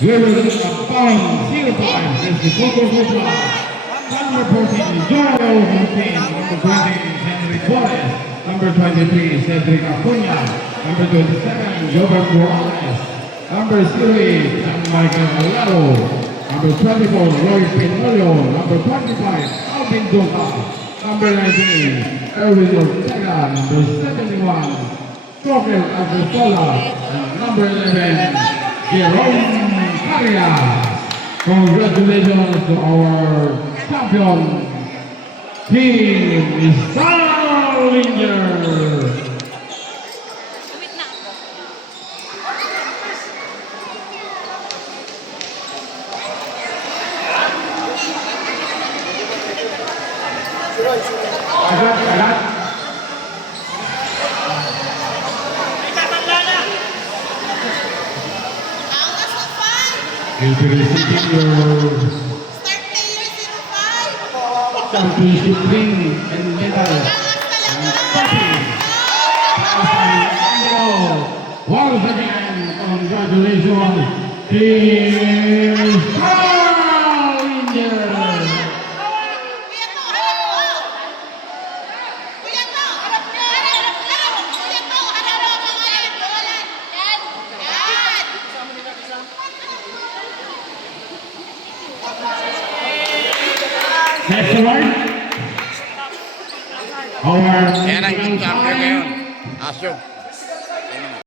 Wearing a pound 05 is the Coca-Cola. Number 14, Joel Martin. Number 20, Henry Torres. Number 23, Cedric Acuña. Number 27, Gilbert Morales. Number 3, Michael Alaro. Number 24, Roy Pinoyo. Number 25, Alvin Duca. Number 19, Erwin Ortega. Number 71, Trokel Agricola. And number 11, Jerome Arias. Congratulations to our champion team, Salinger. Agad. You'll be receiving your championship ring and medal and trophy. Once again, congratulations, Team Salinger. Next award, our Yan ang champion ngayon. Asyo.